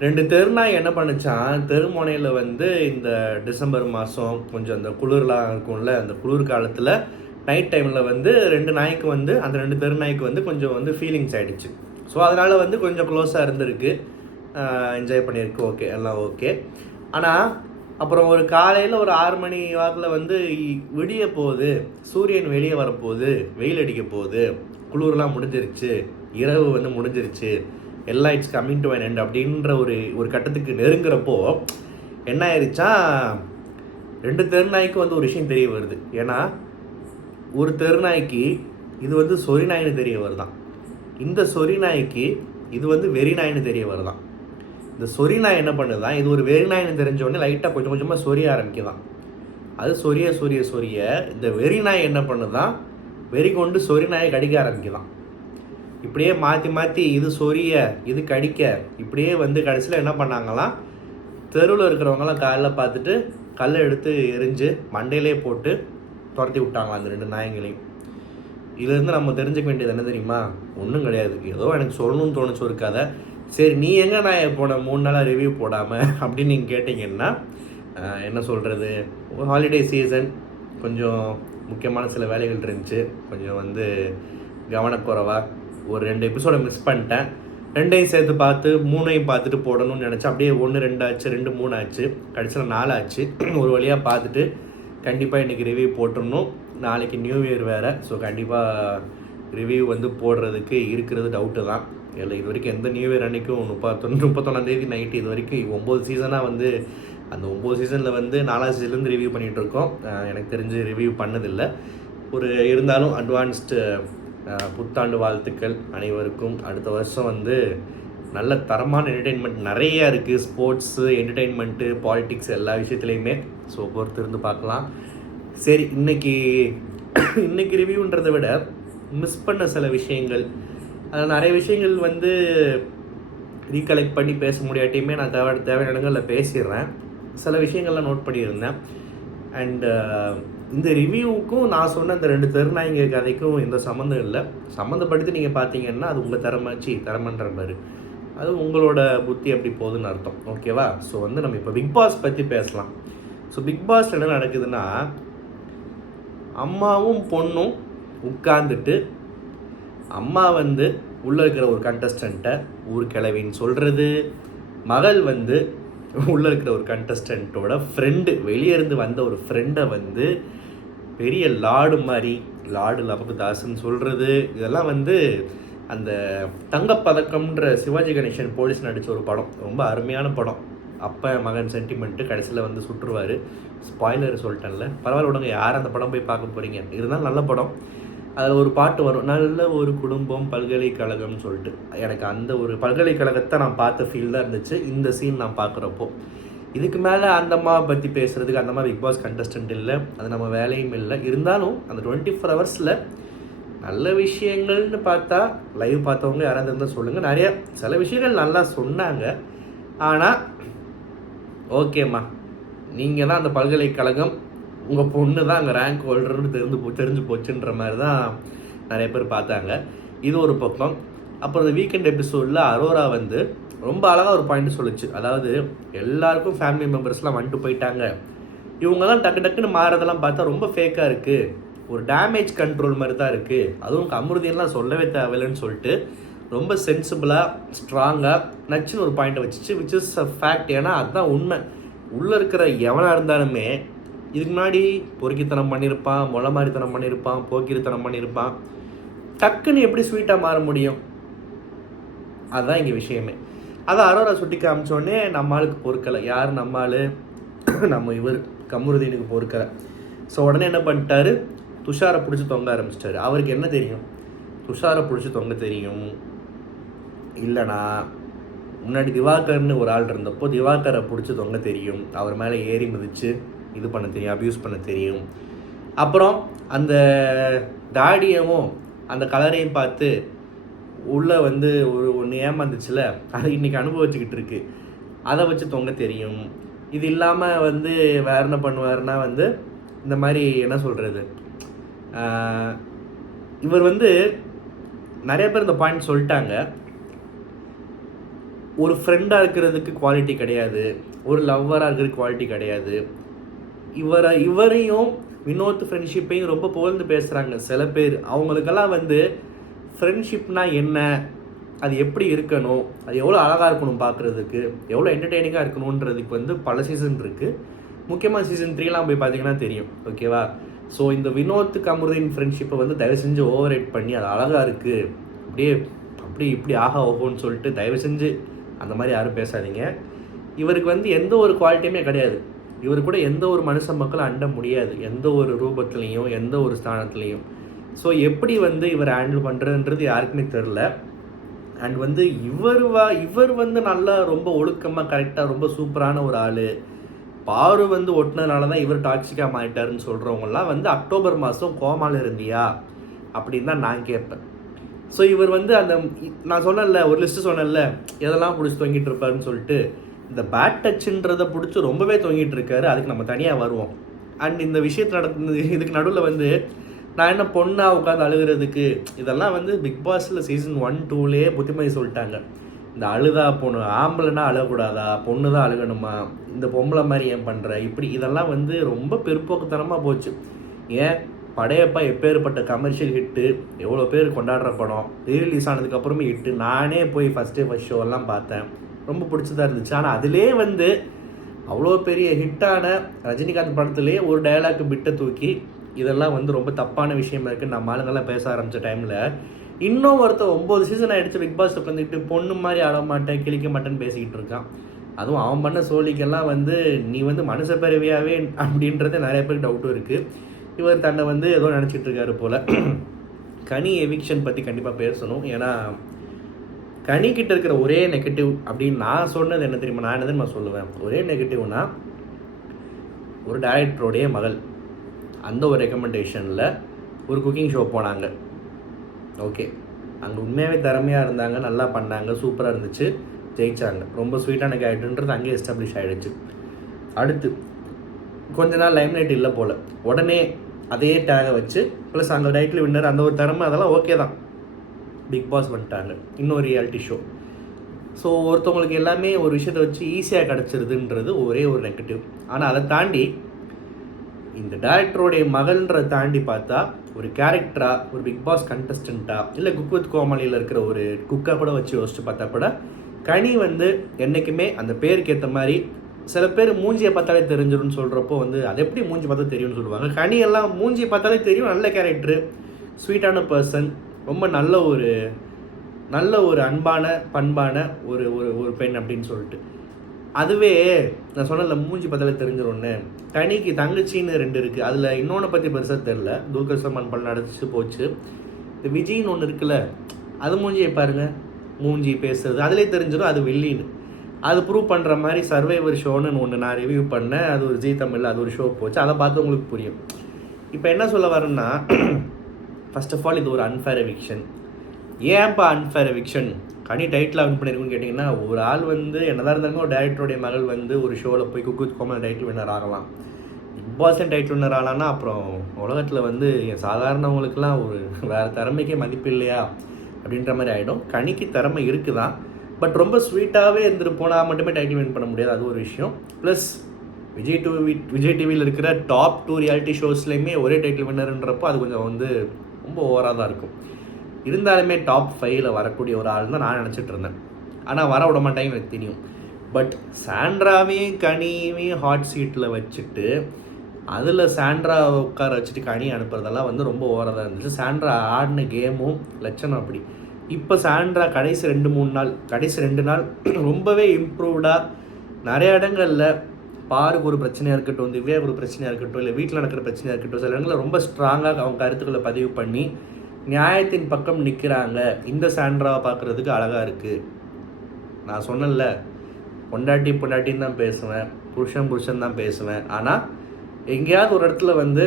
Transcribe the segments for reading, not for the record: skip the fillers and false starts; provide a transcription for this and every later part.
2 தெருநாய் என்ன பண்ணுச்சான், தெருமுனையில வந்து இந்த டிசம்பர் மாதம் கொஞ்சம் அந்த குளிர்லாம் இருக்கும்ல, அந்த குளிர் காலத்தில் நைட் டைமில் வந்து 2 நாய்க்கு வந்து அந்த 2 தெருநாய்க்கு வந்து கொஞ்சம் வந்து ஃபீலிங்ஸ் ஆகிடுச்சு. ஸோ அதனால் வந்து கொஞ்சம் க்ளோஸாக இருந்திருக்கு, என்ஜாய் பண்ணியிருக்கு, ஓகே, எல்லாம் ஓகே. ஆனால் அப்புறம் ஒரு காலையில் ஒரு 6 மணி வாக்கில் வந்து விடிய போகுது, சூரியன் வெளியே வரப்போகுது, வெயில் அடிக்க போகுது, குளிர்லாம் முடிஞ்சிருச்சு, இரவு வந்து முடிஞ்சிருச்சு, எல்லாம் it's coming to an end அப்படின்ற ஒரு கட்டத்துக்கு நெருங்குறப்போ என்ன ஆயிடுச்சா, 2 தெருநாய்க்கு வந்து ஒரு விஷயம் தெரிய வருது. ஏன்னா ஒரு தெருநாய்க்கு இது வந்து சொறி நாயின்னு தெரிய வருதான், இந்த சொறி நாய்க்கு இது வந்து வெறி நாயின்னு தெரிய வருதான். இந்த சொறி நாய் என்ன பண்ணுதான், இது ஒரு வெறி நாயின்னு தெரிஞ்சோடனே லைட்டாக கொஞ்சம் கொஞ்சமாக சொரிய ஆரம்பிக்குதான். அது சொரிய சொரிய சொரிய இந்த வெறி நாய் என்ன பண்ணுதான், வெறி கொண்டு சொறி நாயை கடிக்க ஆரம்பிக்குதான். இப்படியே மாற்றி மாற்றி இது சொரிய இது கடிக்க, இப்படியே வந்து கடைசியில் என்ன பண்ணாங்களாம், தெருவில் இருக்கிறவங்களாம் காலையில் பார்த்துட்டு கல்லை எடுத்து எரிஞ்சு மண்டையிலே போட்டு துரத்தி விட்டாங்களாம் அந்த 2 நாய்களையும். இதுலேருந்து நம்ம தெரிஞ்சுக்க வேண்டியது என்ன தெரியுமா, ஒன்றும் கிடையாது, ஏதோ எனக்கு சொல்லணும்னு தோணுச்சு ஒரு கதை. சரி, நீ எங்கே நாயை போன 3 நாளாக ரிவ்யூ போடாமல் அப்படின்னு நீங்கள் கேட்டிங்கன்னா என்ன சொல்கிறது, ஹாலிடே சீசன், கொஞ்சம் முக்கியமான சில வேலைகள் இருந்துச்சு, கொஞ்சம் வந்து கவனக்குறைவாக ஒரு 2 எபிசோடை மிஸ் பண்ணிட்டேன். 2ஐயும் சேர்த்து பார்த்து 3ஐயும் பார்த்துட்டு போடணும்னு நினச்சேன். அப்படியே 1 2 ஆச்சு, 2 3 ஆச்சு, கடைசியில் 4 ஆச்சு. ஒரு வழியாக பார்த்துட்டு கண்டிப்பாக இன்றைக்கி ரிவ்யூ போட்டுடணும். நாளைக்கு நியூ இயர் வேறு, ஸோ கண்டிப்பாக ரிவ்யூ வந்து போடுறதுக்கு இருக்கிறது டவுட்டு தான். இல்லை, இது வரைக்கும் எந்த நியூ இயர் அன்றைக்கும் 31 நைட்டு இது வரைக்கும் 9 சீசனாக வந்து அந்த 9 சீசனில் வந்து 4வது சீசன்லேருந்து ரிவ்யூ பண்ணிகிட்ருக்கோம். எனக்கு தெரிஞ்சு ரிவ்யூ பண்ணதில்லை. இருந்தாலும் அட்வான்ஸ்டு புத்தாண்டு வாழ்த்துக்கள் அனைவருக்கும். அடுத்த வருஷம் வந்து நல்ல தரமான என்டர்டெயின்மெண்ட் நிறையா இருக்குது, ஸ்போர்ட்ஸு, என்டர்டெயின்மெண்ட்டு, பாலிட்டிக்ஸ், எல்லா விஷயத்துலையுமே. ஸோ பொறுத்து இருந்து பார்க்கலாம். சரி, இன்றைக்கி ரிவ்யூன்றதை விட மிஸ் பண்ண சில விஷயங்கள், அதில் நிறைய விஷயங்கள் வந்து ரீகலெக்ட் பண்ணி பேச முடியாட்டியுமே நான் தேவையான இடங்களில் பேசிடுறேன். சில விஷயங்கள்லாம் நோட் பண்ணியிருந்தேன். அண்டு இந்த ரிவ்யூவுக்கும் நான் சொன்ன இந்த 2 தெருநாய்ங்க கதைக்கும் எந்த சம்மந்தம் இல்லை. சம்மந்தப்படுத்தி நீங்கள் பார்த்தீங்கன்னா அது உங்கள் திறமன்ற மாதிரி, அது உங்களோட புத்தி எப்படி போகுதுன்னு அர்த்தம், ஓகேவா? ஸோ வந்து நம்ம இப்போ பிக் பாஸ் பற்றி பேசலாம். ஸோ பிக் பாஸ் என்ன நடக்குதுன்னா, அம்மாவும் பொண்ணும் உட்கார்ந்துட்டு, அம்மா வந்து உள்ளே இருக்கிற ஒரு கண்டஸ்டண்ட்டை ஊர் கிளவின்னு சொல்கிறது, மகள் வந்து உள்ளே இருக்கிற ஒரு கண்டஸ்டண்ட்டோட ஃப்ரெண்டு, வெளியே இருந்து வந்த ஒரு ஃப்ரெண்டை வந்து பெரிய லாடு மாதிரி, லாடு லபக்கு தாஸ்ன்னு சொல்கிறது. இதெல்லாம் வந்து அந்த தங்கப்பதக்கம்ன்ற சிவாஜி கணேசன் போலீஸ் நடித்த ஒரு படம், ரொம்ப அருமையான படம். அப்போ மகன் சென்டிமெண்ட்டு, கடைசியில் வந்து சுற்றுவார். ஸ்பாய்லர் சொல்லிட்டேன்ல, பரவாயில்ல விடுங்க, யார் அந்த படம் போய் பார்க்க போகிறீங்க, இருந்தாலும் நல்ல படம். அதில் ஒரு பாட்டு வரும், நல்ல ஒரு குடும்பம் பல்கலைக்கழகம்னு சொல்லிட்டு. எனக்கு அந்த ஒரு பல்கலைக்கழகத்தை நான் பார்த்த ஃபீல் தான் இருந்துச்சு இந்த சீன் நான் பார்க்குறப்போ. இதுக்கு மேலே அந்த அம்மாவை பற்றி பேசுகிறதுக்கு அந்த மாதிரி பிக் பாஸ் கண்டஸ்டன்ட் இல்லை, அது நம்ம வேலையும் இல்லை. இருந்தாலும் அந்த 24 ஹவர்ஸில் நல்ல விஷயங்கள்னு பார்த்தா, லைவ் பார்த்தவங்க யாராவது இருந்தால் சொல்லுங்கள். நிறையா சில விஷயங்கள் நல்லா சொன்னாங்க. ஆனால் ஓகேம்மா, நீங்கள் தான் அந்த பல்கலைக்கழகம், உங்கள் பொண்ணு தான் அங்கே ரேங்க் ஹோல்டர்னு தெரிஞ்சு போச்சுன்ற மாதிரி தான் நிறைய பேர் பார்த்தாங்க. இது ஒரு பக்கம். அப்புறம் இந்த வீக்கெண்ட் எபிசோடில் அரோரா வந்து ரொம்ப அழகாக ஒரு பாயிண்ட் சொல்லிச்சு. அதாவது எல்லாருக்கும் ஃபேமிலி மெம்பர்ஸ்லாம் வந்துட்டு போயிட்டாங்க, இவங்கெல்லாம் டக்குன்னு மாறதெல்லாம் பார்த்தா ரொம்ப ஃபேக்காக இருக்குது, ஒரு டேமேஜ் கண்ட்ரோல் மாதிரி தான் இருக்குது, அதுவும் அமிர்தியெல்லாம் சொல்லவே தேவையில்லைன்னு சொல்லிட்டு ரொம்ப சென்சிபிளாக ஸ்ட்ராங்காக நச்சுன்னு ஒரு பாயிண்ட்டை வச்சுச்சு, விச் இஸ் அ ஃபேக்ட். ஏன்னா அதுதான் உண்மை. உள்ளே இருக்கிற எவனாக இருந்தாலுமே இதுக்கு முன்னாடி பொறுக்கித்தனம் பண்ணியிருப்பான், மொளை மாதிரித்தனம் பண்ணியிருப்பான், போக்கிரித்தனம் பண்ணியிருப்பான். டக்குன்னு எப்படி ஸ்வீட்டாக மாற முடியும்? அதுதான் இங்கே விஷயமே. அதை அரோரா சுட்டி காமிச்சோடனே நம்ம ஆளுக்கு பொறுக்கலை. யார் நம்ம ஆள்? நம்ம இவர் கமருதீனுக்கு பொறுக்கலை. ஸோ உடனே என்ன பண்ணிட்டாரு, துஷாரை பிடிச்சி தொங்க ஆரம்பிச்சிட்டாரு. அவருக்கு என்ன தெரியும், துஷாரை பிடிச்சி தொங்க தெரியும் இல்லைனா முன்னாடி திவாகர்னு ஒரு ஆள் இருந்தப்போ திவாகரை பிடிச்சி தொங்க தெரியும், அவர் மேலே ஏறி மிதித்து இது பண்ண தெரியும், அப்யூஸ் பண்ண தெரியும். அப்புறம் அந்த தாடியவும் அந்த கலரையும் பார்த்து உள்ளே வந்து ஒன்று ஏமாந்துச்சுல, அதை இன்றைக்கி அனுபவிச்சுக்கிட்டு இருக்கு, அதை வச்சு தொங்க தெரியும். இது இல்லாமல் வந்து வேறு என்ன பண்ணுவார்னா வந்து இந்த மாதிரி என்ன சொல்கிறது, இவர் வந்து நிறைய பேர் இந்த பாயிண்ட் சொல்லிட்டாங்க. ஒரு ஃப்ரெண்டாக இருக்கிறதுக்கு குவாலிட்டி கிடையாது, ஒரு லவ்வராக இருக்கிறதுக்கு குவாலிட்டி கிடையாது. இவரையும் வினோத் ஃப்ரெண்ட்ஷிப்பையும் ரொம்ப புகழ்ந்து பேசுகிறாங்க சில பேர். அவங்களுக்கெல்லாம் வந்து ஃப்ரெண்ட்ஷிப்னா என்ன, அது எப்படி இருக்கணும், அது எவ்வளோ அழகாக இருக்கணும் பார்க்குறதுக்கு, எவ்வளோ என்டர்டெய்னிங்காக இருக்கணுன்றதுக்கு வந்து பல சீசன் இருக்குது. முக்கியமாக சீசன் 3லாம் போய் பார்த்தீங்கன்னா தெரியும். ஓகேவா? ஸோ இந்த வினோத் கமருதீன் ஃப்ரெண்ட்ஷிப்பை வந்து தயவு செஞ்சு ஓவர் ரேட் பண்ணி அது அழகாக இருக்குது, அப்படியே அப்படி இப்படி ஆகா ஓகோன்னு சொல்லிட்டு தயவு செஞ்சு அந்த மாதிரி யாரும் பேசாதீங்க. இவருக்கு வந்து எந்த ஒரு குவாலிட்டியுமே கிடையாது. இவர் கூட எந்த ஒரு மனுஷ மக்களும் அண்ட முடியாது, எந்த ஒரு ரூபத்துலேயும் எந்த ஒரு ஸ்தானத்துலேயும். ஸோ எப்படி வந்து இவர் ஹேண்டில் பண்ணுறதுன்றது யாருக்குமே தெரில. அண்ட் வந்து இவர் வந்து நல்லா ரொம்ப ஒழுக்கமாக கரெக்டாக ரொம்ப சூப்பரான ஒரு ஆள். பாரு வந்து ஒட்டினதுனால தான் இவர் டாக்ஸிக்காக மாறிட்டாருன்னு சொல்கிறவங்கலாம் வந்து அக்டோபர் மாதம் கோமாவில் இருந்தியா அப்படின்னு தான் நான் கேட்பேன். ஸோ இவர் வந்து அந்த நான் சொன்னேன்ல, ஒரு லிஸ்ட்டு சொன்னேன்ல எதெல்லாம் பிடிச்சி தொங்கிட்டு இருப்பாருன்னு சொல்லிட்டு, இந்த பேட் டச்சுன்றதை பிடிச்சி ரொம்பவே தொங்கிட்டு இருக்காரு. அதுக்கு நம்ம தனியாக வருவோம். அண்ட் இந்த விஷயத்தில் நடந்தது இதுக்கு நடுவில் வந்து நான் என்ன பொண்ணாக உட்காந்து அழுகிறதுக்கு, இதெல்லாம் வந்து பிக் பாஸில் சீசன் 1, 2லேயே புத்திமதி சொல்லிட்டாங்க. இந்த அழுதா பொண்ணு ஆம்பளைனா அழக்கூடாதா, பொண்ணு தான் அழுகணுமா, இந்த பொம்பளை மாதிரி ஏன் பண்ணுற, இப்படி இதெல்லாம் வந்து ரொம்ப பிற்போக்குத்தனமாக போச்சு. ஏன் படையப்பா எப்பேற்பட்ட கமர்ஷியல் ஹிட்டு, எவ்வளோ பேர் கொண்டாடுற படம், ரீரிலீஸ் ஆனதுக்கப்புறமே ஹிட்டு. நானே போய் ஃபஸ்ட் ஷோவெல்லாம் பார்த்தேன், ரொம்ப பிடிச்சதாக இருந்துச்சு. ஆனால் அதிலே வந்து அவ்வளோ பெரிய ஹிட்டான ரஜினிகாந்த் படத்துலேயே ஒரு டயலாக் பிட்டை தூக்கி இதெல்லாம் வந்து ரொம்ப தப்பான விஷயமா இருக்குன்னு நம்ம ஆளுங்கெல்லாம் பேச ஆரம்பித்த டைமில் இன்னும் ஒருத்தர் 9 சீசன் ஆகிடுச்சு பிக் பாஸ் உட்காந்துக்கிட்டு பொண்ணு மாதிரி ஆட மாட்டேன் கிழிக்க மாட்டேன்னு பேசிக்கிட்டு இருக்கான். அதுவும் அவன் பண்ண சோழிக்கெல்லாம் வந்து நீ வந்து மனுஷ பிறவியாவே அப்படின்றது நிறைய பேருக்கு டவுட்டும் இருக்குது. இவர் தன்னை வந்து ஏதோ நினச்சிட்டு இருக்காரு போல். கனி எவிக்ஷன் பற்றி கண்டிப்பாக பேசணும். ஏன்னா கனிக்கிட்ட இருக்கிற ஒரே நெகட்டிவ் அப்படின்னு நான் சொன்னது என்ன தெரியுமா, நான் என்னதுன்னு நான் சொல்லுவேன். ஒரே நெகட்டிவ்னா ஒரு டைரக்டருடைய மகள் அந்த ஒரு ரெக்கமெண்டேஷனில் ஒரு குக்கிங் ஷோ போனாங்க. ஓகே, அங்கே உண்மையாகவே திறமையாக இருந்தாங்க, நல்லா பண்ணாங்க, சூப்பராக இருந்துச்சு, ஜெயிச்சாங்க. ரொம்ப ஸ்வீட்டான கேரக்டர்ன்றது அங்கேயே எஸ்டாப்ளிஷ் ஆகிடுச்சு. அடுத்து கொஞ்ச நாள் லைம்லைட் இல்லை போல், உடனே அதே டேகை வச்சு ப்ளஸ் அந்த டைட்டில் வின்னர் அந்த ஒரு திறமை அதெல்லாம் ஓகே தான், பிக் பாஸ் பண்ணிட்டாங்க, இன்னொரு ரியாலிட்டி ஷோ. ஸோ ஒருத்தவங்களுக்கு எல்லாமே ஒரு விஷயத்தை வச்சு ஈஸியாக கிடச்சிருதுன்றது ஒரே ஒரு நெகட்டிவ். ஆனால் அதை தாண்டி இந்த டேரக்டருடைய மகள்ன்றதை தாண்டி பார்த்தா ஒரு கேரக்டராக, ஒரு பிக் பாஸ் கண்டஸ்டண்ட்டாக, இல்லை குக் வித் கோமாளியில் இருக்கிற ஒரு குக்காக கூட வச்சு யோசிச்சு பார்த்தா கூட கனி வந்து என்றைக்குமே அந்த பேருக்கு ஏற்ற மாதிரி, சில பேர் மூஞ்சியை பார்த்தாலே தெரிஞ்சிடும்னு சொல்கிறப்போ வந்து அது எப்படி மூஞ்சி பார்த்தா தெரியும்னு சொல்லுவாங்க. கனி எல்லாம் மூஞ்சி பார்த்தாலே தெரியும், நல்ல கேரக்டரு, ஸ்வீட்டான பர்சன், ரொம்ப நல்ல ஒரு அன்பான பண்பான ஒரு ஒரு ஒரு பெண் அப்படின்னு சொல்லிட்டு. அதுவே நான் சொன்னல மூஞ்சி பார்த்தாலே தெரிஞ்சிடும்னு. கனிக்கு தங்கச்சின்னு 2 இருக்குது, அதில் இன்னொன்று பற்றி பெருசாக தெரில, துல்கர் சல்மான் படம் நடந்துச்சு போச்சு. இந்த விஜய்னு ஒன்று இருக்குல்ல, அது மூஞ்சியை பாருங்கள், மூஞ்சி பேசுறது அதிலே தெரிஞ்சிடும் அது வில்லின்னு. அது ப்ரூவ் பண்ணுற மாதிரி சர்வைவர் ஷோன்னு ஒன்று நான் ரிவ்யூ பண்ணேன், அது ஒரு ஜீ தமிழில் அது ஒரு ஷோ போச்சு, அதை பார்த்து உங்களுக்கு புரியும். இப்போ என்ன சொல்ல வரேன்னா, ஃபர்ஸ்ட் ஆஃப் ஆல் இது ஒரு அன்ஃபேர் எவிக்ஷன். ஏன்ப்பா அன்ஃபேர் எவிக்ஷன்? கனி டைட்டில் வின் பண்ணியிருக்குன்னு கேட்டிங்கன்னா, ஒரு ஆள் வந்து என்னதான் இருந்தாலும் ஒரு டேரக்டருடைய மகள் வந்து ஒரு ஷோவில் போய் cook with Comali title winner ஆகலாம், பிக் பாஸ் டைட்டில் வின்னர் ஆகலான்னா அப்புறம் உலகத்தில் வந்து சாதாரணவங்களுக்குலாம் ஒரு வேறு திறமைக்கே மதிப்பு இல்லையா அப்படின்ற மாதிரி ஆகிடும். கனிக்கு திறமை இருக்குது தான், பட் ரொம்ப ஸ்வீட்டாகவே இருந்துட்டு போனால் மட்டுமே டைட்டில் வின் பண்ண முடியாது, அது ஒரு விஷயம். ப்ளஸ் விஜய் டிவியில் இருக்கிற டாப் 2 ரியாலிட்டி ஷோஸ்லேயுமே ஒரே டைட்டில் வின்னர்ன்றப்போ அது கொஞ்சம் வந்து ரொம்ப ஓவராக தான் இருக்கும். இருந்தாலுமே டாப் 5ல் வரக்கூடிய ஒரு ஆள் தான் நான் நினச்சிட்டு இருந்தேன். ஆனால் வர விட மாட்டேங்க எனக்கு தெரியும். பட் சாண்ட்ராவையும் கனியையும் ஹாட் சீட்டில் வச்சுட்டு அதில் சாண்ட்ரா உட்கார வச்சுட்டு கனி அனுப்புறதெல்லாம் வந்து ரொம்ப ஓவராக தான் இருந்துச்சு. சாண்ட்ரா ஆடின கேமும் லட்சணம் அப்படி. இப்போ சாண்ட்ரா கடைசி 2 நாள் ரொம்பவே இம்ப்ரூவ்டாக நிறைய இடங்களில் பாருக்கு ஒரு பிரச்சனையாக இருக்கட்டும், திவ்யாவுக்கு ஒரு பிரச்சனையாக இருக்கட்டும், இல்லை வீட்டில் நடக்கிற பிரச்சனையாக இருக்கட்டும், சில இடங்களில் ரொம்ப ஸ்ட்ராங்காக அவங்க கருத்துக்களை பதிவு பண்ணி நியாயத்தின் பக்கம் நிற்கிறாங்க. இந்த சாண்ட்ராவை பார்க்குறதுக்கு அழகாக இருக்குது. நான் சொன்னேன்ல, பொண்டாட்டின்னு தான் பேசுவேன், புருஷன் தான் பேசுவேன். ஆனால் எங்கேயாவது ஒரு இடத்துல வந்து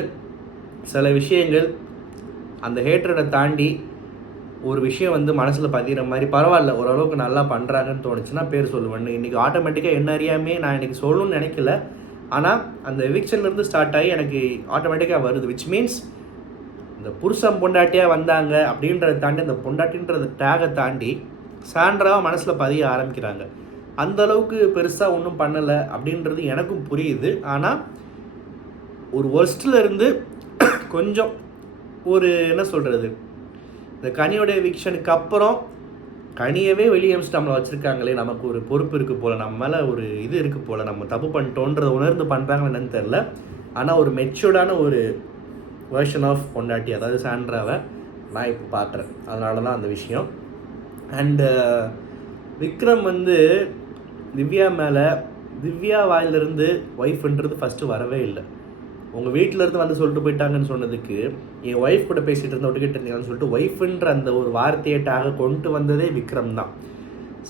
சில விஷயங்கள் அந்த ஹேட்ரடை தாண்டி ஒரு விஷயம் வந்து மனசில் பதிகிற மாதிரி பரவாயில்ல ஓரளவுக்கு நல்லா பண்ணுறாங்கன்னு தோணுச்சுன்னா பேர் சொல்லுவேன். இன்றைக்கி ஆட்டோமேட்டிக்காக என்ன அறியாமே நான் இன்றைக்கி சொல்லணும்னு நினைக்கல, ஆனால் அந்த எவிக்ஷன்லேருந்து ஸ்டார்ட் ஆகி எனக்கு ஆட்டோமேட்டிக்காக வருது. விச் மீன்ஸ் இந்த புருஷன் பொண்டாட்டியாக வந்தாங்க அப்படின்றத தாண்டி அந்த பொண்டாட்டின்றத டேகை தாண்டி சாண்ட்ராவை மனசில் பதிய ஆரம்பிக்கிறாங்க. அந்தளவுக்கு பெருசாக ஒன்றும் பண்ணலை அப்படின்றது எனக்கும் புரியுது. ஆனால் ஒரு ஒர்ஸ்டில் இருந்து கொஞ்சம் ஒரு என்ன சொல்கிறது, இந்த கனியோட எவிக்ஷனுக்கு அப்புறம் கனியவே வெளியே நம்மளை வச்சுருக்காங்களே, நமக்கு ஒரு பொறுப்பு இருக்குது போல், நம்ம மேலே ஒரு இது இருக்குது போல், நம்ம தப்பு பண்ணிட்டோன்றதை உணர்ந்து பண்ணுறாங்கன்னு என்னன்னு தெரில. ஆனால் ஒரு மெச்சூர்டான ஒரு வேர்ஷன் ஆஃப் பொண்டாட்டி, அதாவது சாண்ட்ராவை நான் இப்போ பார்க்குறேன். அதனால தான் அந்த விஷயம். அண்டு விக்ரம் வந்து திவ்யா மேலே, திவ்யா வாயிலிருந்து ஒய்ஃப்ன்றது ஃபஸ்ட்டு வரவே இல்லை. உங்கள் வீட்டிலேருந்து வந்து சொல்லிட்டு போயிட்டாங்கன்னு சொன்னதுக்கு, என் ஒய்ஃப் கூட பேசிகிட்டு இருந்த ஒட்டுக்கிட்டு இருந்தீங்கன்னு சொல்லிட்டு ஒய்ஃப்ன்ற அந்த ஒரு வார்த்தையட்டாக கொண்டு வந்ததே விக்ரம் தான்.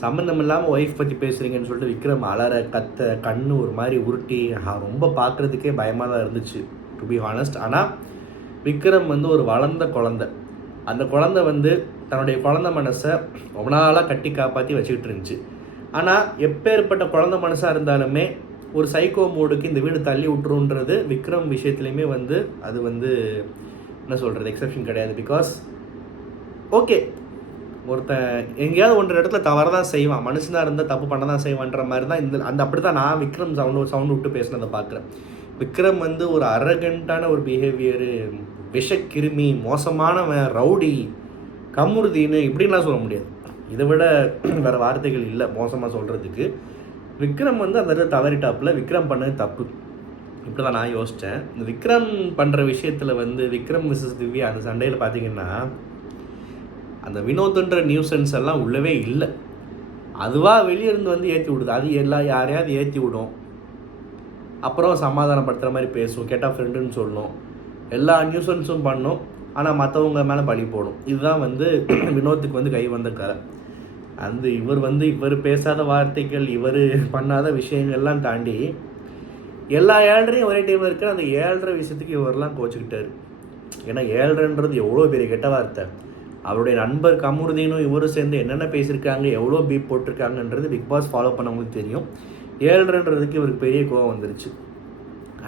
சம்மந்தம் இல்லாமல் ஒய்ஃப் பற்றி பேசுகிறீங்கன்னு சொல்லிட்டு விக்ரம் அலற கத்த கண்ணு ஒரு மாதிரி உருட்டி ரொம்ப பார்க்குறதுக்கே பயமாக தான் இருந்துச்சு, டு பி ஹானஸ்ட். ஆனால் விக்ரம் வந்து ஒரு வளர்ந்த குழந்தை. அந்த குழந்தை வந்து தன்னுடைய குழந்தை மனசை ரொம்ப நாளாக கட்டி காப்பாற்றி வச்சுக்கிட்டு இருந்துச்சு. ஆனால் எப்பேற்பட்ட குழந்தை மனசாக இருந்தாலுமே ஒரு சைக்கோ மோடுக்கு இந்த வீடு தள்ளி விட்டுருன்றது விக்ரம் விஷயத்துலையுமே வந்து அது வந்து என்ன சொல்கிறது, எக்ஸப்ஷன் கிடையாது. பிகாஸ் ஓகே, ஒருத்தன் எங்கேயாவது ஒன்று இடத்துல தவறு தான் செய்வான், மனுஷனாக இருந்தால் தப்பு பண்ண தான் செய்வான்ற மாதிரி தான் இந்த அந்த அப்படி தான் நான் விக்ரம் சவுண்டு விட்டு பேசினதை பார்க்குறேன். விக்ரம் வந்து ஒரு அரகண்டான ஒரு பிஹேவியரு, விஷக்கிருமி, மோசமானவன், ரவுடி, கமுருதின்னு இப்படின்லாம் சொல்ல முடியாது. இதை விட வேறு வார்த்தைகள் இல்லை மோசமாக சொல்கிறதுக்கு. விக்ரம் வந்து அந்த இடத்துல தவறிட்டாப்பில், விக்ரம் பண்ணது தப்பு, இப்படி தான் நான் யோசித்தேன். இந்த விக்ரம் பண்ணுற விஷயத்தில் வந்து விக்ரம் மிஸ்ஸஸ் திவ்யா அந்த சண்டையில் பார்த்தீங்கன்னா அந்த வினோத்துன்ற நியூசன்ஸ் எல்லாம் உள்ளவே இல்லை. அதுவாக வெளியே இருந்து வந்து ஏற்றி விடுது. அது யாரையாவது ஏற்றி விடும், அப்புறம் சமாதானப்படுத்துகிற மாதிரி பேசும், கேட்டால் ஃப்ரெண்டுன்னு சொல்லணும், எல்லா நியூசன்ஸும் பண்ணும், ஆனால் மற்றவங்க மேலே பழி போடும். இதுதான் வந்து வினோத்துக்கு வந்து கை வந்த கரை. அந்த இவர் பேசாத வார்த்தைகள், இவர் பண்ணாத விஷயங்கள்லாம் தாண்டி எல்லா ஏழ்றையும் ஒரே டைமில் இருக்கிற அந்த ஏழ்ரை விஷயத்துக்கு இவரெல்லாம் கோச்சிக்கிட்டார். ஏன்னா ஏழ்ரைன்றது எவ்வளோ பெரிய கெட்ட வார்த்தை. அவருடைய நண்பர் கமுருதீனும் இவரும் சேர்ந்து என்னென்ன பேசியிருக்காங்க, எவ்வளோ பீப் போட்டிருக்காங்கன்றது பிக் பாஸ் ஃபாலோ பண்ணவங்களுக்கு தெரியும். ஏழ்ரைன்றதுக்கு இவருக்கு பெரிய கோவம் வந்துருச்சு.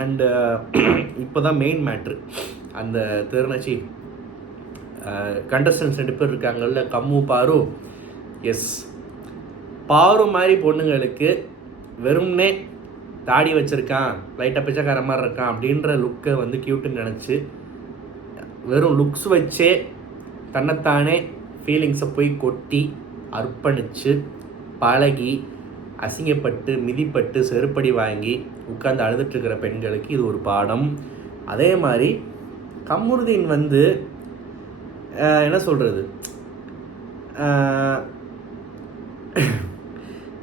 அண்டு இப்போ தான் மெயின் மேட்ரு, அந்த திருநச்சி கண்டஸ்டன்ஸ் 2 பேர் இருக்காங்கல்ல, கம்மு பாரு. எஸ், பாரு மாதிரி பொண்ணுங்களுக்கு வெறும்னே தாடி வச்சுருக்கான், லைட்டாக பிச்சைக்கார மாதிரி இருக்கான் அப்படின்ற லுக்கை வந்து க்யூட்டுன்னு நினச்சி வெறும் லுக்ஸ் வச்சே தன்னைத்தானே ஃபீலிங்ஸை போய் கொட்டி அர்ப்பணித்து பழகி அசிங்கப்பட்டு மிதிப்பட்டு செருப்படி வாங்கி உட்காந்து அழுதுட்டுருக்கிற பெண்களுக்கு இது ஒரு பாடம். அதே மாதிரி கமுருதீன் வந்து என்ன சொல்கிறது,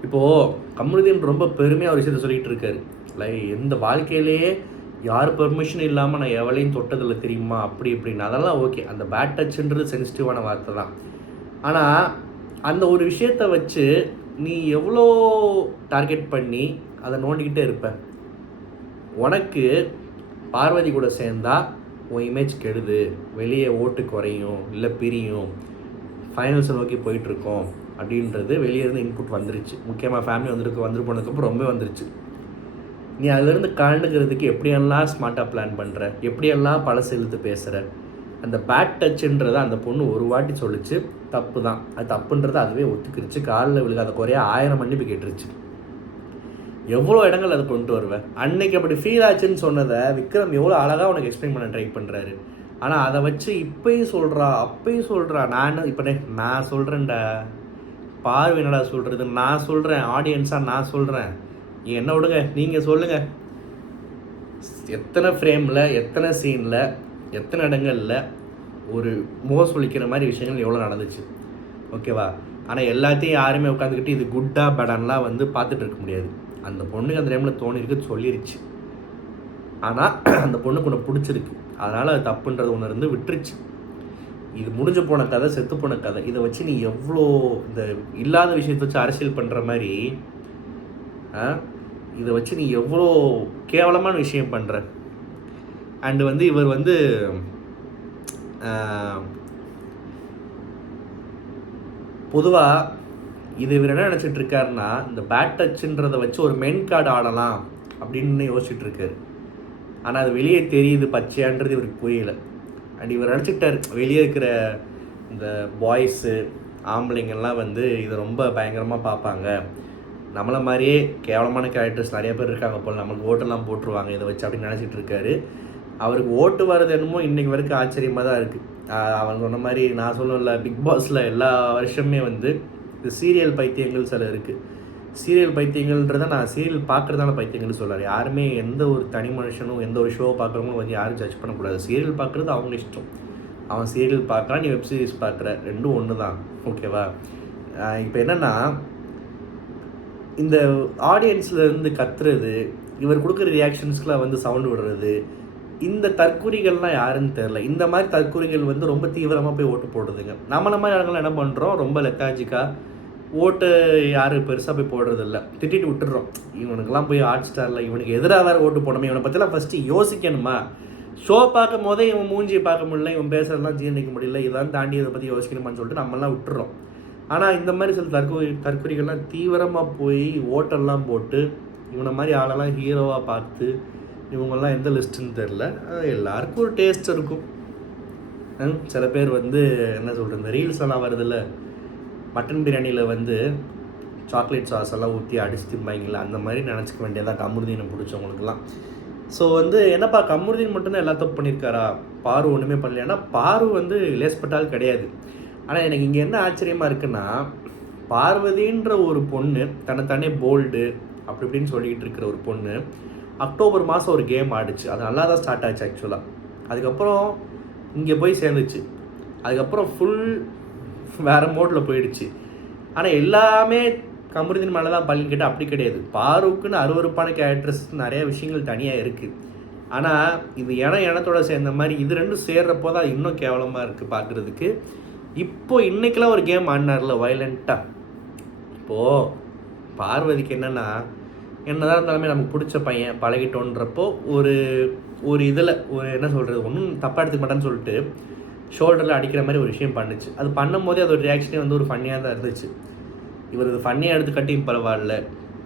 இப்போது கமுருதீன் ரொம்ப பெருமையாக ஒரு விஷயத்தை சொல்லிகிட்டு இருக்காரு. எந்த வாழ்க்கையிலேயே யார் பெர்மிஷன் இல்லாமல் நான் எவளையும் தொட்டதில்லை தெரியுமா, அப்படி இப்படின்னு. அதெல்லாம் ஓகே, அந்த பேட் டச்சுன்றது சென்சிட்டிவான வார்த்தை தான். ஆனால் அந்த ஒரு விஷயத்தை வச்சு நீ எவ்வளோ டார்கெட் பண்ணி அதை நோண்டிக்கிட்டே இருப்ப. உனக்கு பார்வதி கூட சேர்ந்தா உன் இமேஜ் கெடுது, வெளியே ஓட்டு குறையும், இல்லை பிரியும், ஃபைனல்ஸை நோக்கி போயிட்டுருக்கோம் அப்படின்றது வெளியே இருந்து இன்புட் வந்துருச்சு. முக்கியமாக ஃபேமிலி வந்துட்டு போனதுக்கப்புறம் ரொம்ப வந்துருச்சு. நீ அதிலேருந்து கலந்துக்கிறதுக்கு எப்படியெல்லாம் ஸ்மார்ட்டாக பிளான் பண்ணுற, எப்படியெல்லாம் பழசு இழுத்து பேசுகிற. அந்த பேட் டச்சுன்றதை அந்த பொண்ணு ஒரு வாட்டி சொல்லிச்சு, தப்பு தான், அது தப்புன்றதை அதுவே ஒத்துக்கிருச்சு, காலில் விழுகாத குறையா 1000 மன்னிப்பு கேட்டுருச்சு. எவ்வளோ இடங்கள் அதை கொண்டு வருவேன். அன்னைக்கு அப்படி ஃபீல் ஆச்சுன்னு சொன்னதை விக்ரம் எவ்வளோ அழகாக உனக்கு எக்ஸ்பிளைன் பண்ண ட்ரை பண்ணுறாரு. ஆனால் அதை வச்சு இப்பயும் சொல்கிறா அப்பயும் சொல்கிறா. நான் சொல்கிறேன்டா, பார்வை என்னடா சொல்கிறது, நான் சொல்கிறேன், ஆடியன்ஸாக நான் சொல்கிறேன், என்ன விடுங்க, நீங்கள் சொல்லுங்கள். எத்தனை ஃப்ரேமில், எத்தனை சீனில், எத்தனை இடங்களில் ஒரு மோஸ் ஒழிக்கிற மாதிரி விஷயங்கள் எவ்வளோ நடந்துச்சு, ஓகேவா? ஆனால் எல்லாத்தையும் யாருமே உட்காந்துக்கிட்டு இது குட்டா பேடான்லாம் வந்து பார்த்துட்டு இருக்க முடியாது. அந்த பொண்ணுக்கு அந்த டைமில் தோணிருக்கு, சொல்லிருச்சு. ஆனால் அந்த பொண்ணுக்கு ஒன்று பிடிச்சிருக்கு, அதனால் அது தப்புன்றது ஒன்று இருந்து விட்டுருச்சு. இது முடிஞ்சு போன கதை, செத்து போன கதை. இதை வச்சு நீ எவ்வளோ இந்த இல்லாத விஷயத்தை வச்சு அரசியல் பண்ணுற மாதிரி, இதை வச்சு நீ எவ்வளோ கேவலமான விஷயம் பண்ணுற. அண்டு வந்து இவர் வந்து பொதுவாக இது இவர் என்ன நினச்சிட்டு இருக்காருன்னா, இந்த பேட் டச்சுன்றதை வச்சு ஒரு மென் கார்டு ஆடலாம் அப்படின்னு யோசிச்சுட்டு இருக்காரு. ஆனால் அது வெளியே தெரியுது பச்சையான்றது இவருக்கு புரியல. அண்ட் இவர் நினச்சிக்கிட்டார் வெளியே இருக்கிற இந்த பாய்ஸு, ஆம்பளைங்கள்லாம் வந்து இதை ரொம்ப பயங்கரமாக பார்ப்பாங்க, நம்மளை மாதிரியே கேவலமான கேரக்டர்ஸ் நிறைய பேர் இருக்காங்க போல், நம்மளுக்கு ஓட்டெல்லாம் போட்டுருவாங்க இதை வச்சு அப்படின்னு நினச்சிட்டு இருக்காரு. அவருக்கு ஓட்டு வர்றது என்னமோ இன்றைக்கி வரைக்கும் ஆச்சரியமாக தான் இருக்குது. அவன் சொன்ன மாதிரி நான் சொல்லல, பிக் பாஸில் எல்லா வருஷமே வந்து இந்த சீரியல் பைத்தியங்கள் சில இருக்குது. சீரியல் பைத்தியங்கள்ன்றதை நான் சீரியல் பார்க்குறதான பைத்தியங்கள்னு சொல்கிறார். யாருமே எந்த ஒரு தனி மனுஷனும் எந்த ஒரு ஷோ பார்க்குறவங்களும் வந்து யாரும் ஜட்ஜ் பண்ணக்கூடாது. சீரியல் பார்க்குறது அவங்க இஷ்டம். அவன் சீரியல் பார்க்குறான், நீ வெப் சீரிஸ் பார்க்குற, ரெண்டும் ஒன்று தான். ஓகேவா? இப்போ என்னென்னா, இந்த ஆடியன்ஸ்லேருந்து கத்துறது, இவர் கொடுக்குற ரியாக்ஷன்ஸ்க்கெலாம் வந்து சவுண்டு விடுறது, இந்த தற்குறிகள்லாம் யாருன்னு தெரில. இந்த மாதிரி தற்குறிகள் வந்து ரொம்ப தீவிரமாக போய் ஓட்டு போடுறதுங்க. நம்மள மாதிரி ஆளுங்களாம் என்ன பண்ணுறோம், ரொம்ப லெத்தாஜிக்காக ஓட்டு யாரும் பெருசாக போய் போடுறதில்ல, திட்டிட்டு விட்டுடுறோம். இவனுக்கெல்லாம் போய் ஹாட் ஸ்டாரில் இவனுக்கு எதிராக வேறு ஓட்டு போடணும், இவனை பற்றிலாம் ஃபஸ்ட்டு யோசிக்கணுமா? ஷோ பார்க்கும் போதே இவன் மூஞ்சியை பார்க்க முடியல, இவன் பேசுறதெல்லாம் ஜீர்ணிக்க முடியல, இதெல்லாம் தாண்டி இதை பற்றி யோசிக்கணுமான்னு சொல்லிட்டு நம்மளாம் விட்டுறோம். ஆனால் இந்த மாதிரி சில தற்குறிகள்லாம் தீவிரமாக போய் ஓட்டெல்லாம் போட்டு இவனை மாதிரி ஆளெல்லாம் ஹீரோவாக பார்த்து, இவங்கெல்லாம் எந்த லிஸ்ட்டுன்னு தெரில. எல்லாருக்கும் ஒரு டேஸ்ட் இருக்கும். சில பேர் வந்து என்ன சொல்கிறது, இந்த ரீல்ஸ் எல்லாம் வருதில்ல, மட்டன் பிரியாணியில் வந்து சாக்லேட் சாஸ் எல்லாம் ஊற்றி அடிச்சு திம்பாங்களா, அந்த மாதிரி நினச்சிக்க வேண்டியதான் கமருதீனை பிடிச்சவங்களுக்குலாம். ஸோ வந்து என்னப்பா கமருதீன் மட்டும்தான் எல்லா தப்பு பண்ணியிருக்காரா, பாரு ஒன்றுமே பண்ணல? ஏன்னா பாரு வந்து லேஸ்பட்டால் கிடையாது. ஆனால் எனக்கு இங்கே என்ன ஆச்சரியமாக இருக்குன்னா, பார்வதின்ற ஒரு பொண்ணு தன்னைத்தானே போல்டு அப்படி இப்படின்னு சொல்லிக்கிட்டு இருக்கிற ஒரு பொண்ணு அக்டோபர் மாதம் ஒரு கேம் ஆடிச்சு. அது நல்லா தான் ஸ்டார்ட் ஆச்சு ஆக்சுவலாக. அதுக்கப்புறம் இங்கே போய் சேர்ந்துச்சு. அதுக்கப்புறம் ஃபுல் வேறு மோட்டில் போயிடுச்சு. ஆனால் எல்லாமே கமருதீன் மேலே தான் பள்ளின்னு கேட்டால் அப்படி கிடையாது. பாருக்குன்னு அருவருப்பான கேரக்டர்ஸ் நிறைய விஷயங்கள் தனியாக இருக்குது. ஆனால் இது இனத்தோட சேர்ந்த மாதிரி இது ரெண்டும் சேர்றப்போ தான் இன்னும் கேவலமாக இருக்குது பார்க்குறதுக்கு. இப்போது இன்றைக்கெலாம் ஒரு கேம் ஆடினார்ல வயலண்ட்டாக. இப்போது பார்வதிக்கு என்னென்னா, என்னதான் இருந்தாலுமே நமக்கு பிடிச்ச பையன் பழகிட்டோன்றப்போ ஒரு இதில் ஒரு என்ன சொல்கிறது, ஒன்றும் தப்பாக எடுத்துக்க மாட்டான்னு சொல்லிட்டு ஷோல்டரில் அடிக்கிற மாதிரி ஒரு விஷயம் பண்ணுச்சு. அது பண்ணும் போதே அதோட ரியாக்ஷனே வந்து ஒரு ஃபன்னியாக தான் இருந்துச்சு. இவர் இது ஃபன்னியாக எடுத்து கட்டியும் பரவாயில்ல,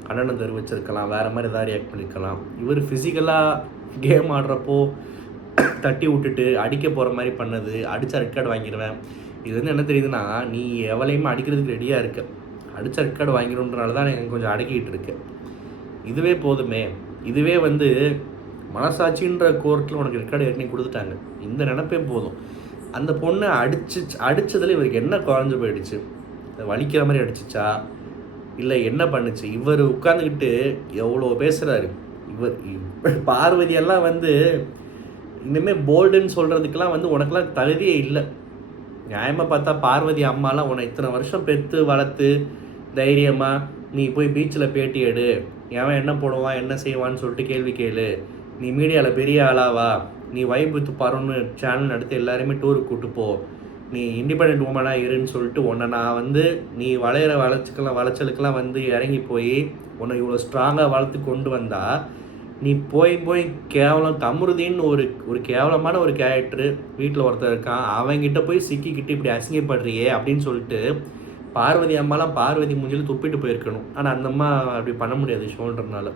கண்டனம் தெரிவிச்சிருக்கலாம், வேறு மாதிரி எதாவது ரியாக்ட் பண்ணியிருக்கலாம். இவர் ஃபிசிக்கலாக கேம் ஆடுறப்போ தட்டி விட்டுட்டு அடிக்க போகிற மாதிரி பண்ணது, அடித்தா ரெட் கார்டு வாங்கிடுவேன். இது வந்து என்ன தெரியுதுன்னா, நீ எவளையுமே அடிக்கிறதுக்கு ரெடியாக இருக்க, அடித்தா ரெட் கார்டு வாங்கிடும்ன்றனால தான் எனக்கு கொஞ்சம் அடக்கிட்டு இருக்கு. இதுவே போதுமே. இதுவே வந்து மனசாட்சின்ற கோர்ட்டில் உனக்கு ரெட் கார்டு ஏற்கனவே கொடுத்துட்டாங்க, இந்த நினைப்பே போதும். அந்த பொண்ணை அடித்ததில் இவருக்கு என்ன குறைஞ்சு போயிடுச்சு? வலிக்கிற மாதிரி அடிச்சிச்சா, இல்லை என்ன பண்ணுச்சு? இவர் உட்காந்துக்கிட்டு எவ்வளோ பேசுகிறாரு. இவர் பார்வதியெல்லாம் வந்து இனிமேல் போல்டுன்னு சொல்கிறதுக்கெலாம் வந்து உனக்கெல்லாம் தகுதியே இல்லை. நியாயமாக பார்த்தா பார்வதி அம்மாலாம் உன்னை இத்தனை வருஷம் பெற்று வளர்த்து தைரியமாக நீ போய் பீச்சில் பேட்டி எடு, எவன் என்ன போடுவான் என்ன செய்வான்னு சொல்லிட்டு கேள்வி கேளு, நீ மீடியாவில் பெரிய ஆளாவா, நீ வைப் வித் பருன்னு சேனல் நடத்தி எல்லாருமே டூருக்கு கூப்பிட்டு போ, நீ இண்டிபெண்ட் உமனாக இருன்னு சொல்லிட்டு உன்னை நான் வந்து நீ வளையிற வளைச்சலுக்கெல்லாம் வந்து இறங்கி போய் உன்னை இவ்வளோ ஸ்ட்ராங்காக வளர்த்து கொண்டு வந்தால், நீ போய் கேவலம் கமருதீன்னு ஒரு கேவலமான ஒரு கேரக்டரு வீட்டில் ஒருத்தர் இருக்கான், அவங்ககிட்ட போய் சிக்கிக்கிட்டு இப்படி அசிங்கப்படுறியே அப்படின்னு சொல்லிட்டு பார்வதி அம்மாலாம் பார்வதி மூஞ்சில் துப்பிட்டு போயிருக்கணும். ஆனால் அந்த அம்மா அப்படி பண்ண முடியாது ஷோன்றதுனால.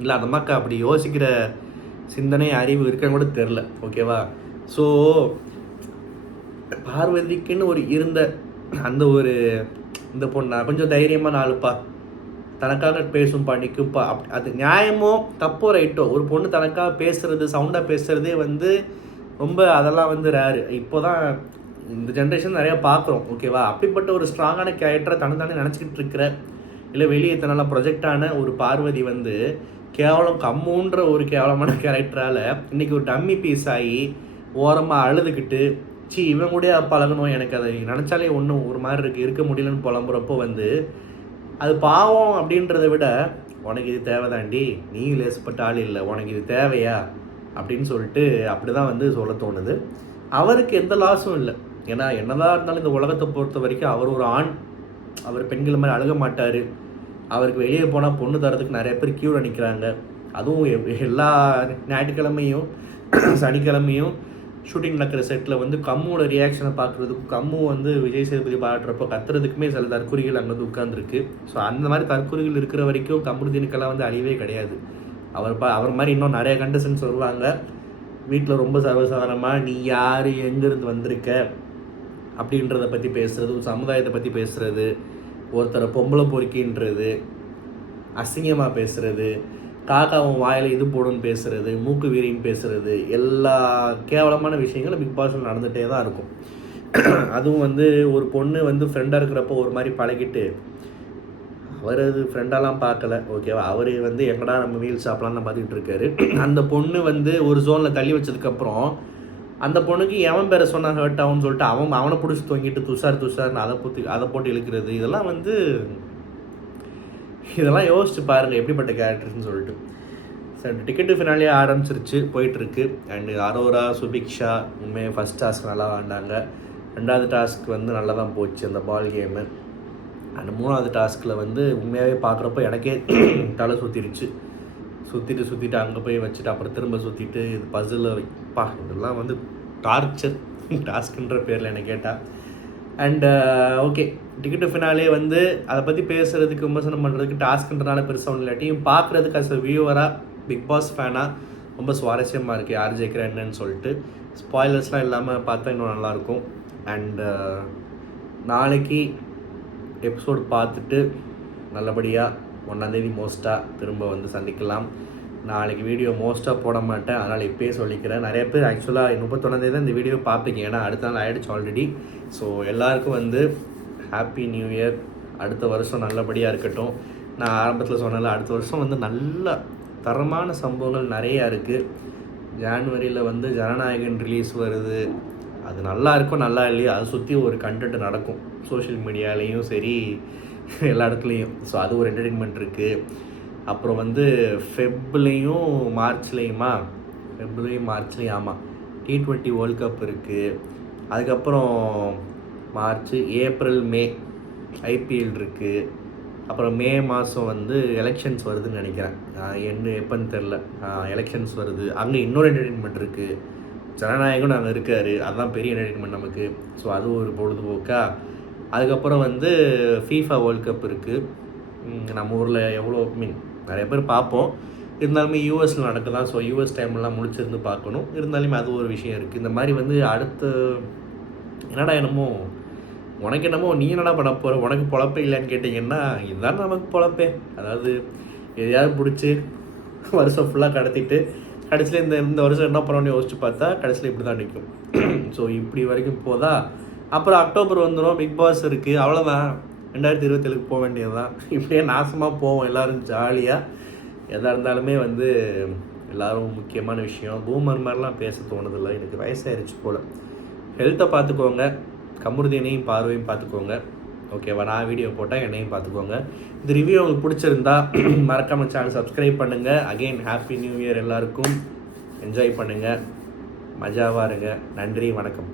இல்லை, அந்த அம்மாவுக்கு அப்படி யோசிக்கிற சிந்தனை அறிவு இருக்குன்னு கூட தெரில. ஓகேவா? ஸோ பார்வதிக்குன்னு இருந்த அந்த இந்த பொண்ணா கொஞ்சம் தைரியமாக நாளுப்பா, தனக்காக பேசும் பண்ணிக்குப்பா, அது நியாயமோ தப்போ ரைட்டோ, ஒரு பொண்ணு தனக்காக பேசுகிறது சவுண்டாக பேசுகிறதே வந்து ரொம்ப அதெல்லாம் வந்து ரேரு. இப்போ தான் இந்த ஜென்ரேஷன் நிறையா பார்க்குறோம். ஓகேவா? அப்படிப்பட்ட ஒரு ஸ்ட்ராங்கான கேரக்டரை தானே நினச்சிக்கிட்டு இருக்கிற, இல்லை வெளியே இத்தனை ப்ரொஜெக்டான ஒரு பார்வதி வந்து கேவலம் கம்முன்ற ஒரு கேவலமான கேரக்டரால் இன்றைக்கி ஒரு டம்மி பீஸ் ஆகி ஓரமாக அழுதுகிட்டு இவன் கூட பழகணும், எனக்கு அதை நினச்சாலே ஒன்றும் ஒரு மாதிரி இருக்க முடியலன்னு புலம்புறப்போ வந்து அது பாவம் அப்படின்றத விட, உனக்கு இது தேவைதாண்டி, நீ லேசப்பட்ட ஆள் இல்லை, உனக்கு இது தேவையா அப்படின்னு சொல்லிட்டு அப்படி தான் வந்து சொல்ல தோணுது. அவருக்கு எந்த லாஸும் இல்லை. ஏன்னா என்னதான் இருந்தாலும் இந்த உலகத்தை பொறுத்த வரைக்கும் அவர் ஒரு ஆண், அவர் பெண்கள் மாதிரி அழுக மாட்டார். அவருக்கு வெளியே போனால் பொண்ணு தரத்துக்கு நிறைய பேர் க்யூவில் நிற்கிறாங்க. அதுவும் எல்லா ஞாயிற்றுக்கிழமையும் சனிக்கிழமையும் ஷூட்டிங் நடக்கிற செட்டில் வந்து கம்முவோட ரியாக்ஷனை பார்க்குறதுக்கும், கம்மு வந்து விஜய் சேதுபதி பாடுறப்போ கத்துறதுக்குமே சில தற்கொலைகள் அங்கே வந்து உட்காந்துருக்கு. ஸோ அந்த மாதிரி தற்கொலைகள் இருக்கிற வரைக்கும் கமருதீனுக்கெல்லாம் வந்து அழிவே கிடையாது. அவர் மாதிரி இன்னும் நிறைய கண்டஸ்டன்ஸ் வருவாங்க. வீட்டில் ரொம்ப சர்வசாதாரணமாக நீ யார் எங்கேருந்து வந்திருக்க அப்படின்றத பற்றி பேசுகிறது, ஒரு சமுதாயத்தை பற்றி பேசுகிறது, ஒருத்தரை பொம்பளை பொறுக்கின்றது, அசிங்கமாக பேசுகிறது, காக்காவும் வாயில் இது போடுன்னு பேசுகிறது, மூக்கு வீரின்னு பேசுகிறது, எல்லா கேவலமான விஷயங்களும் பிக் பாஸில் நடந்துகிட்டே தான் இருக்கும். அதுவும் வந்து ஒரு பொண்ணு வந்து ஃப்ரெண்டாக இருக்கிறப்போ ஒரு மாதிரி பழகிட்டு, அவர் அது ஃப்ரெண்டாலாம் பார்க்கல, ஓகேவா, அவர் வந்து எங்கடா நம்ம மீல் சாப்பிட்லான்னு தான் பார்த்துக்கிட்டு இருக்காரு. அந்த பொண்ணு வந்து ஒரு ஜோனில் தள்ளி வச்சதுக்கப்புறம் அந்த பொண்ணுக்கு எவன் பேரை சொன்னால் ஹர்ட் ஆகும்னு சொல்லிட்டு அவனை பிடிச்சி தொங்கிட்டு துஷார்னு அதை போட்டு இழுக்கிறது, இதெல்லாம் யோசிச்சு பாருங்கள் எப்படிப்பட்ட கேரக்டர்ஸ்னு சொல்லிட்டு. சார் டிக்கெட்டு ஃபினாலே ஆரம்பிச்சிருச்சு, போயிட்டுருக்கு. அண்டு அரோரா, சுபிக்ஷா உண்மையாக ஃபஸ்ட் டாஸ்க் நல்லா விளாண்டாங்க. 2வது டாஸ்க் வந்து நல்லா தான் போச்சு அந்த பால் கேமு. அண்ட் 3வது டாஸ்கில் வந்து உண்மையாகவே பார்க்குறப்போ எனக்கே தலை சுற்றிட்டு அங்கே போய் வச்சுட்டு அப்புறம் திரும்ப சுற்றிட்டு இது பஸ்ஸில் இதெல்லாம் வந்து டார்ச்சர் டாஸ்க்குன்ற பேரில் என்னை கேட்டால். அண்டு ஓகே, டிக்கெட்டு ஃபினாலே வந்து அதை பற்றி பேசுகிறதுக்கு விமர்சனம் பண்ணுறதுக்கு டாஸ்க்குன்றனால பெருசாக ஒன்றும் இல்லாட்டியும் பார்க்குறதுக்கு அஸ் அ வியூவராக பிக் பாஸ் ஃபேனாக ரொம்ப சுவாரஸ்யமாக இருக்குது யார் ஜெயிக்கிறா என்னன்னு சொல்லிட்டு. ஸ்பாய்லர்ஸ்லாம் இல்லாமல் பார்த்தா இன்னும் நல்லாயிருக்கும். அண்டு நாளைக்கு எபிசோடு பார்த்துட்டு நல்லபடியாக 1ஆம் தேதி மோஸ்ட்டாக திரும்ப வந்து சந்திக்கலாம். நாளைக்கு வீடியோ மோஸ்ட்டாக போட மாட்டேன், அதனால் இப்போயே சொல்லிக்கிறேன். நிறைய பேர் ஆக்சுவலாக 31ஆம் தேதி தான் இந்த வீடியோ பார்ப்பீங்க, ஏன்னா அடுத்த நாள் ஆகிடுச்சு ஆல்ரெடி. ஸோ எல்லாருக்கும் வந்து ஹாப்பி நியூ இயர். அடுத்த வருஷம் நல்லபடியாக இருக்கட்டும். நான் ஆரம்பத்தில் சொன்னல, அடுத்த வருஷம் வந்து நல்ல தரமான சம்பவங்கள் நிறையா இருக்குது. ஜான்வரியில் வந்து ஜனநாயகன் ரிலீஸ் வருது, அது நல்லா இருக்கும் நல்லா இல்லையோ அதை சுற்றி ஒரு கண்டென்ட் நடக்கும் சோஷியல் மீடியாலேயும் சரி எல்லா இடத்துலையும். ஸோ அது ஒரு என்டர்டெயின்மெண்ட் இருக்குது. அப்புறம் வந்து ஃபெப்லேயும் மார்ச்லேயும் ஆமாம் T20 வேர்ல்ட் கப் இருக்குது. அதுக்கப்புறம் மார்ச், ஏப்ரல், மே IPL இருக்குது. அப்புறம் மே மாதம் வந்து எலெக்ஷன்ஸ் வருதுன்னு நினைக்கிறேன், எப்போன்னு தெரில. எலெக்ஷன்ஸ் வருது, அங்கே இன்னொரு என்டர்டெயின்மெண்ட் இருக்குது. ஜனநாயகம் அங்கே இருக்கார், அதுதான் பெரிய என்டர்டெயின்மெண்ட் நமக்கு. ஸோ அது ஒரு பொழுதுபோக்கா. அதுக்கப்புறம் வந்து FIFA வேர்ல்ட் கப் இருக்குது. நம்ம ஊரில் நிறைய பேர் பார்ப்போம், இருந்தாலுமே யூஎஸில் நடக்குதான். ஸோ யூஎஸ் டைம்லாம் முடிச்சிருந்து பார்க்கணும். இருந்தாலுமே அது ஒரு விஷயம் இருக்குது. இந்த மாதிரி வந்து அடுத்த உனக்கு என்னமோ நீ என்னடா பண்ண போகிற, உனக்கு பொழப்பே இல்லைன்னு கேட்டிங்கன்னா இதுதான் நமக்கு பொழப்பே. அதாவது எதையாவது பிடிச்சி வருஷம் ஃபுல்லாக கடத்திட்டு கடைசியில் இந்த வருஷம் என்ன பண்ணணும்னு யோசிச்சு பார்த்தா கடைசியில் இப்படி தான் நிற்கும். ஸோ இப்படி வரைக்கும் போதா. அப்புறம் அக்டோபர் வந்துடும், பிக் பாஸ் இருக்குது, அவ்வளோதான். 2027 போக வேண்டியது தான். இப்படியே நாசமாக போவோம் எல்லோரும் ஜாலியாக. எதாக இருந்தாலுமே வந்து எல்லோரும் முக்கியமான விஷயம். பூமர் மாதிரிலாம் பேச தோணுதில்லை, எனக்கு வயசாயிருச்சு போல். ஹெல்த்தை பார்த்துக்கோங்க, கமருதீனையும் பார்வையும் பார்த்துக்கோங்க, ஓகேவா. நான் வீடியோ போட்டால் என்னையும் பார்த்துக்கோங்க. இந்த ரிவ்யூ உங்களுக்கு பிடிச்சிருந்தா மறக்காமல் சேனல் சப்ஸ்கிரைப் பண்ணுங்கள். அகெயின் ஹாப்பி நியூ இயர் எல்லாருக்கும். என்ஜாய் பண்ணுங்கள், மஜாவாக இருங்க. நன்றி, வணக்கம்.